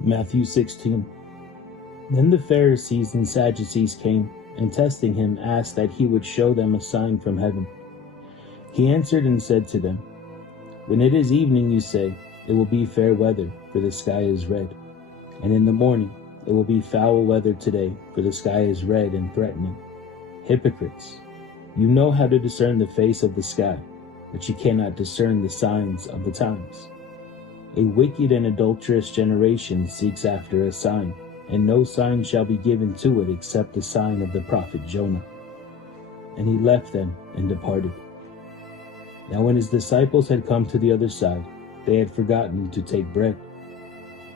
Matthew 16. Then the Pharisees and Sadducees came, and testing him asked that he would show them a sign from heaven. He answered and said to them, When it is evening you say, It will be fair weather, for the sky is red. And in the morning, It will be foul weather today, for the sky is red and threatening. Hypocrites, you know how to discern the face of the sky, but you cannot discern the signs of the times. A wicked and adulterous generation seeks after a sign, and no sign shall be given to it except the sign of the prophet Jonah. And he left them and departed. Now when his disciples had come to the other side, they had forgotten to take bread.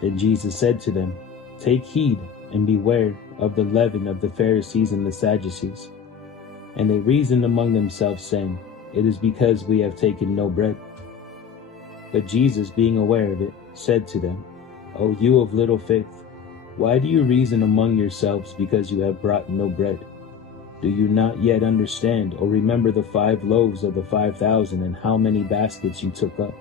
Then Jesus said to them, Take heed and beware of the leaven of the Pharisees and the Sadducees. And they reasoned among themselves, saying, It is because we have taken no bread. But Jesus, being aware of it, said to them, O you of little faith, why do you reason among yourselves because you have brought no bread? Do you not yet understand or remember the 5 loaves of the 5,000 and how many baskets you took up?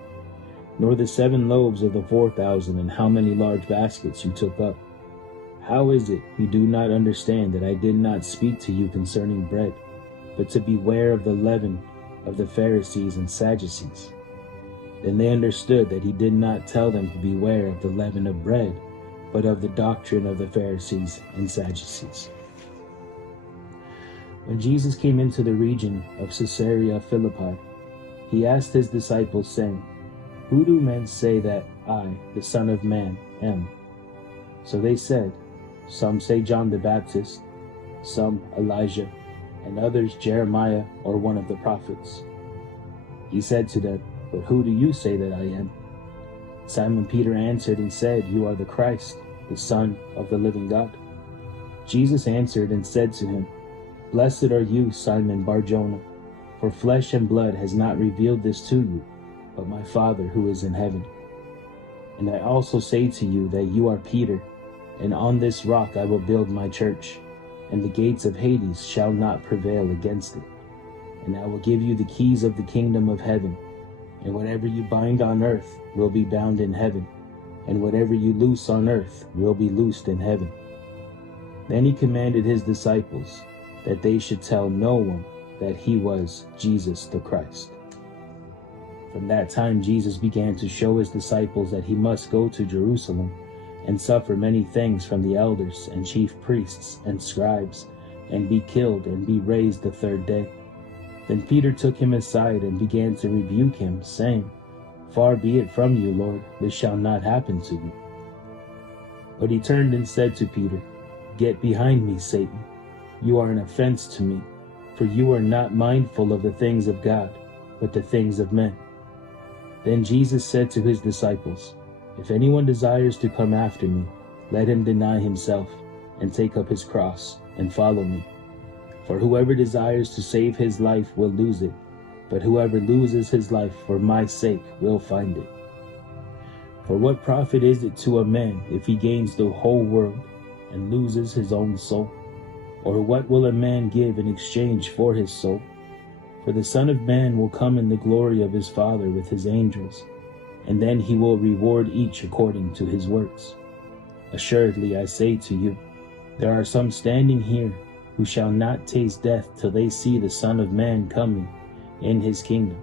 Nor the 7 loaves of the 4,000 and how many large baskets you took up? How is it you do not understand that I did not speak to you concerning bread, but to beware of the leaven of the Pharisees and Sadducees? Then they understood that he did not tell them to beware of the leaven of bread, but of the doctrine of the Pharisees and Sadducees. When Jesus came into the region of Caesarea Philippi, he asked his disciples, saying, Who do men say that I, the Son of Man, am? So they said, Some say John the Baptist, some Elijah, and others Jeremiah or one of the prophets. He said to them, But who do you say that I am? Simon Peter answered and said, You are the Christ, the Son of the living God. Jesus answered and said to him, Blessed are you, Simon Bar-Jonah, for flesh and blood has not revealed this to you, but my Father who is in heaven. And I also say to you that you are Peter, and on this rock I will build my church, and the gates of Hades shall not prevail against it. And I will give you the keys of the kingdom of heaven, and whatever you bind on earth will be bound in heaven, and whatever you loose on earth will be loosed in heaven. Then he commanded his disciples that they should tell no one that he was Jesus the Christ. From that time Jesus began to show his disciples that he must go to Jerusalem and suffer many things from the elders and chief priests and scribes, and be killed and be raised the 3rd day. Then Peter took him aside and began to rebuke him, saying, Far be it from you, Lord, this shall not happen to you. But he turned and said to Peter, Get behind me, Satan. You are an offense to me, for you are not mindful of the things of God, but the things of men. Then Jesus said to his disciples, If anyone desires to come after me, let him deny himself, and take up his cross, and follow me. For whoever desires to save his life will lose it, but whoever loses his life for my sake will find it. For what profit is it to a man if he gains the whole world and loses his own soul? Or what will a man give in exchange for his soul? For the Son of Man will come in the glory of his Father with his angels, and then he will reward each according to his works. Assuredly I say to you, there are some standing here who shall not taste death till they see the Son of Man coming in his kingdom.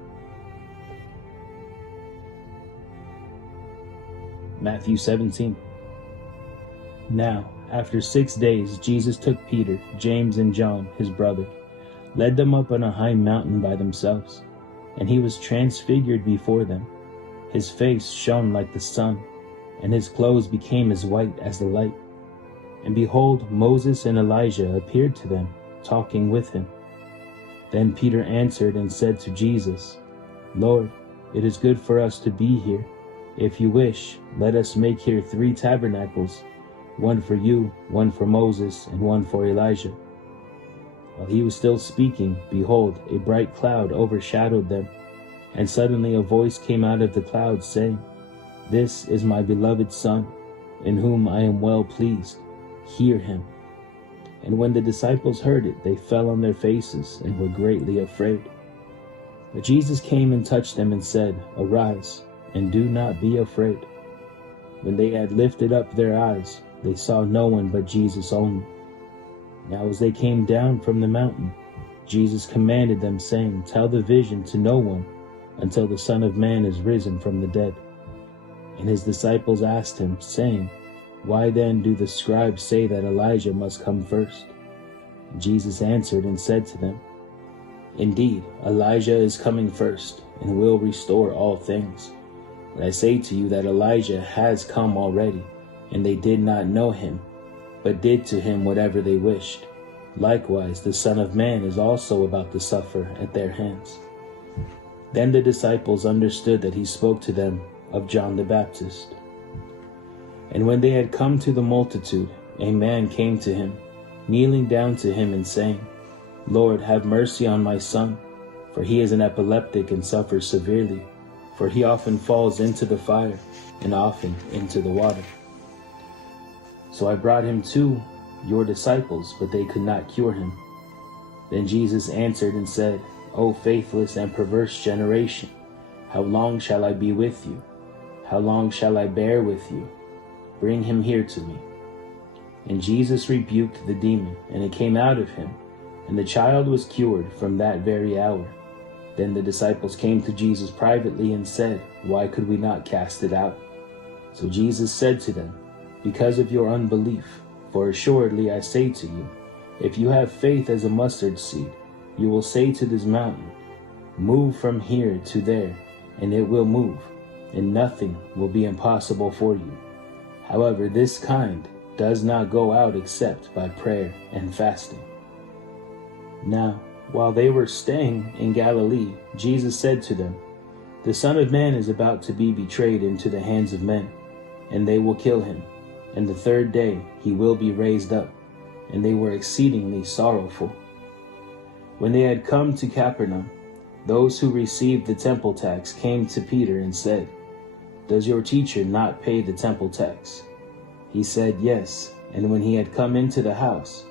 Matthew 17. Now, after 6 days, Jesus took Peter, James, and John, his brother, led them up on a high mountain by themselves, and he was transfigured before them. His face shone like the sun, and his clothes became as white as the light. And behold, Moses and Elijah appeared to them, talking with him. Then Peter answered and said to Jesus, Lord, it is good for us to be here. If you wish, let us make here 3 tabernacles, one for you, one for Moses, and one for Elijah. While he was still speaking, behold, a bright cloud overshadowed them, and suddenly a voice came out of the cloud, saying, This is my beloved Son, in whom I am well pleased. Hear him. And when the disciples heard it, they fell on their faces and were greatly afraid. But Jesus came and touched them and said, Arise, and do not be afraid. When they had lifted up their eyes, they saw no one but Jesus only. Now as they came down from the mountain, Jesus commanded them, saying, "Tell the vision to no one until the Son of Man is risen from the dead." And his disciples asked him, saying, "Why then do the scribes say that Elijah must come first?" Jesus answered and said to them, "Indeed, Elijah is coming first, and will restore all things. But I say to you that Elijah has come already, and they did not know him, but did to him whatever they wished. Likewise, the Son of Man is also about to suffer at their hands." Then the disciples understood that he spoke to them of John the Baptist. And when they had come to the multitude, a man came to him, kneeling down to him and saying, "Lord, have mercy on my son, for he is an epileptic and suffers severely, for he often falls into the fire and often into the water. So I brought him to your disciples, but they could not cure him." Then Jesus answered and said, "O faithless and perverse generation, how long shall I be with you? How long shall I bear with you? Bring him here to me." And Jesus rebuked the demon, and it came out of him, and the child was cured from that very hour. Then the disciples came to Jesus privately and said, "Why could we not cast it out?" So Jesus said to them, "Because of your unbelief. For assuredly I say to you, if you have faith as a mustard seed, you will say to this mountain, 'Move from here to there,' and it will move, and nothing will be impossible for you. However, this kind does not go out except by prayer and fasting." Now, while they were staying in Galilee, Jesus said to them, "The Son of Man is about to be betrayed into the hands of men, and they will kill him, and the third day he will be raised up." And they were exceedingly sorrowful. When they had come to Capernaum, those who received the temple tax came to Peter and said, "Does your teacher not pay the temple tax?" He said, "Yes." And when he had come into the house,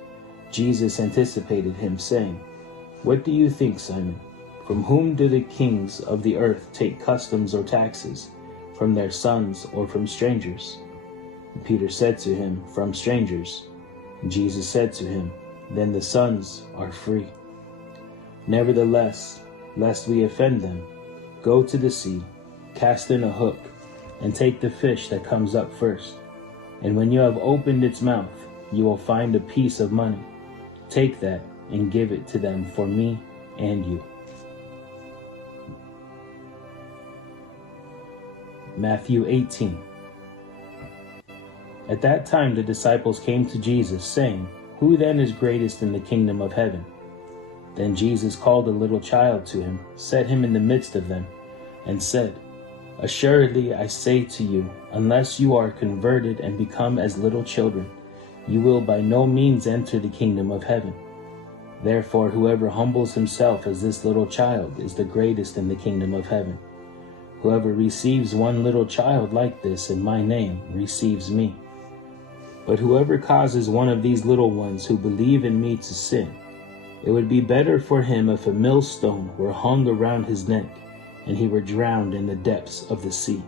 Jesus anticipated him, saying, "What do you think, Simon? From whom do the kings of the earth take customs or taxes? From their sons or from strangers?" And Peter said to him, "From strangers." And Jesus said to him, "Then the sons are free. Nevertheless, lest we offend them, go to the sea, cast in a hook, and take the fish that comes up first. And when you have opened its mouth, you will find a piece of money. Take that and give it to them for me and you." Matthew 18. At that time the disciples came to Jesus, saying, "Who then is greatest in the kingdom of heaven?" Then Jesus called a little child to him, set him in the midst of them, and said, "Assuredly I say to you, unless you are converted and become as little children, you will by no means enter the kingdom of heaven. Therefore whoever humbles himself as this little child is the greatest in the kingdom of heaven. Whoever receives one little child like this in my name receives me. But whoever causes one of these little ones who believe in me to sin, it would be better for him if a millstone were hung around his neck and he were drowned in the depths of the sea.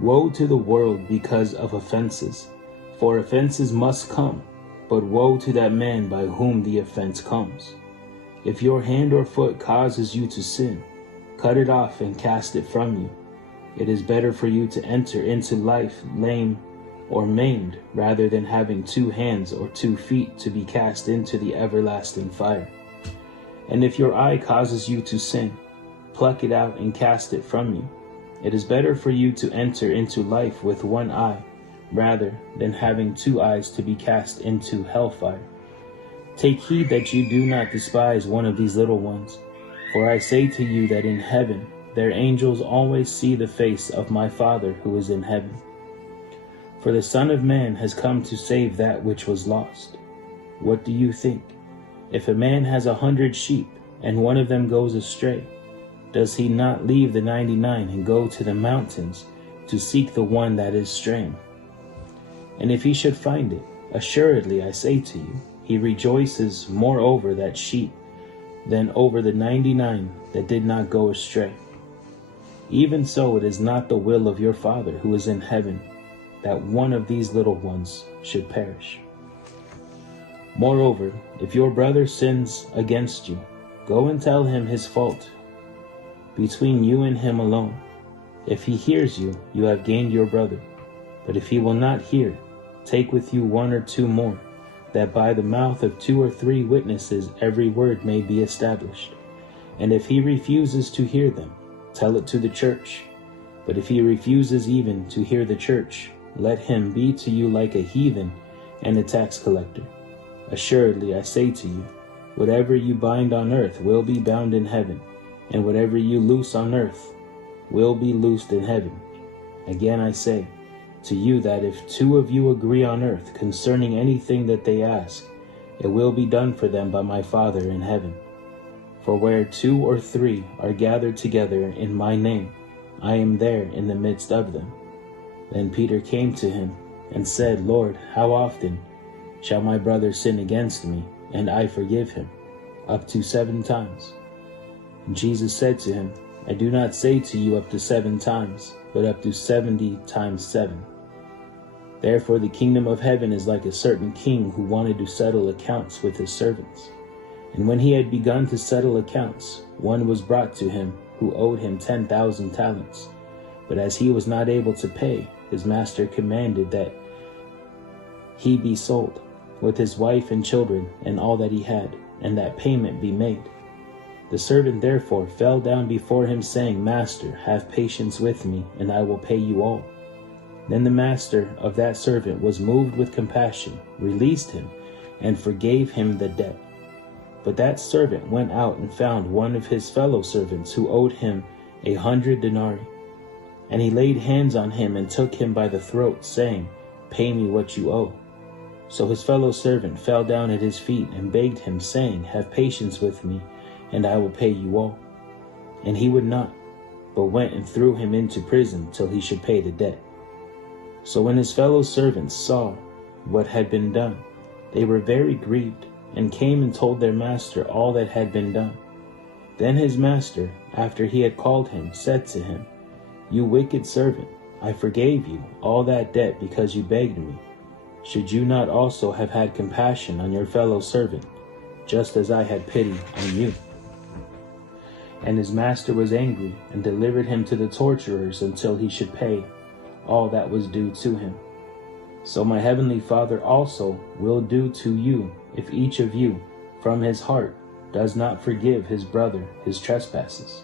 Woe to the world because of offenses, for offenses must come, but woe to that man by whom the offense comes. If your hand or foot causes you to sin, cut it off and cast it from you. It is better for you to enter into life lame or maimed, rather than having 2 hands or 2 feet to be cast into the everlasting fire. And if your eye causes you to sin, pluck it out and cast it from you. It is better for you to enter into life with 1 eye, rather than having 2 eyes to be cast into hellfire. Take heed that you do not despise one of these little ones, for I say to you that in heaven their angels always see the face of my Father who is in heaven. For the Son of Man has come to save that which was lost. What do you think? If a man has 100 sheep, and one of them goes astray, does he not leave the 99 and go to the mountains to seek the one that is straying? And if he should find it, assuredly I say to you, he rejoices more over that sheep than over the 99 that did not go astray. Even so, it is not the will of your Father who is in heaven that one of these little ones should perish. Moreover, if your brother sins against you, go and tell him his fault between you and him alone. If he hears you, you have gained your brother. But if he will not hear, take with you 1 or 2 more, that by the mouth of 2 or 3 witnesses every word may be established. And if he refuses to hear them, tell it to the church. But if he refuses even to hear the church, let him be to you like a heathen and a tax collector. Assuredly, I say to you, whatever you bind on earth will be bound in heaven, and whatever you loose on earth will be loosed in heaven. Again I say to you that if 2 of you agree on earth concerning anything that they ask, it will be done for them by my Father in heaven. For where 2 or 3 are gathered together in my name, I am there in the midst of them. Then Peter came to him and said, Lord, how often shall my brother sin against me, and I forgive him? Up to 7 times. And Jesus said to him, I do not say to you up to 7 times, but up to 70 times 7. Therefore the kingdom of heaven is like a certain king who wanted to settle accounts with his servants. And when he had begun to settle accounts, one was brought to him who owed him 10,000 talents. But as he was not able to pay, his master commanded that he be sold, with his wife and children and all that he had, and that payment be made. The servant therefore fell down before him, saying, Master, have patience with me, and I will pay you all. Then the master of that servant was moved with compassion, released him, and forgave him the debt. But that servant went out and found one of his fellow servants who owed him 100 denarii. And he laid hands on him and took him by the throat, saying, Pay me what you owe. So his fellow servant fell down at his feet and begged him, saying, Have patience with me, and I will pay you all. And he would not, but went and threw him into prison till he should pay the debt. So when his fellow servants saw what had been done, they were very grieved, and came and told their master all that had been done. Then his master, after he had called him, said to him, You wicked servant, I forgave you all that debt because you begged me. Should you not also have had compassion on your fellow servant, just as I had pity on you? And his master was angry, and delivered him to the torturers until he should pay all that was due to him. So my heavenly Father also will do to you, if each of you from his heart does not forgive his brother his trespasses.